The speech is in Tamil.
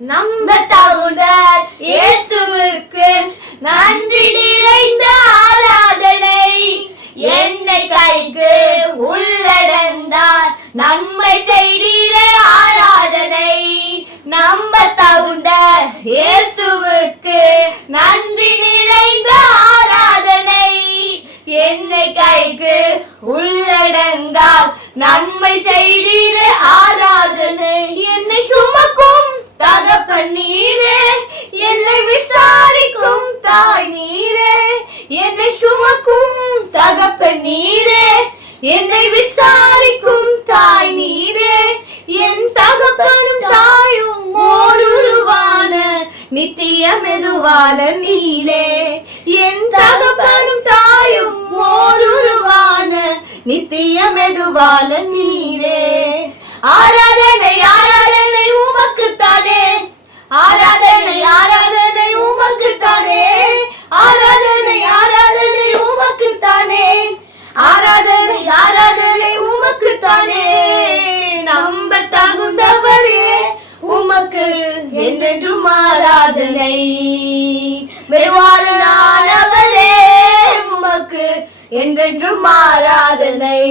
நம்ப தகுந்த இயேசுவுக்கு நன்றி நிறைந்த ஆராதனை. என்னை கைக்கு உள்ளடந்தால் நன்மை செய்திட ஆராதனை. நம்ப தகுந்த இயேசுவுக்கு நன்றி நிறைந்த ஆராதனை. என்னை கைக்கு உள்ளடங்கால் நன்மை செய்திட ஆராதனை. என்னை சுமக்கும் தகப்பன் நீரே, என்னை விசாரிக்கும் தாய் நீரே. என்னை சுமக்கும் தகப்பன் நீரே, என்னை விசாரிக்கும் தாய் நீரே. என் தகப்பனும் தாயும் ஓருருவான நித்திய மெதுவால நீரே. என் தகப்பனும் தாயும் ஓருருவான நித்திய மெதுவால நீரே. ஆராதனை ஆராதனை உமக்குத்தானே, ஆராதனை ஆராதனை உமக்குத்தானே, ஆராதனை ஆராதனை உமக்குத்தானே, ஆராதனை ஆராதனை உமக்குத்தானே. நம்ப தகுந்தவரே உமக்கு என்றென்றும் ஆராதனை. மெதுவானவரே உமக்கு என்றென்றும் ஆராதனை.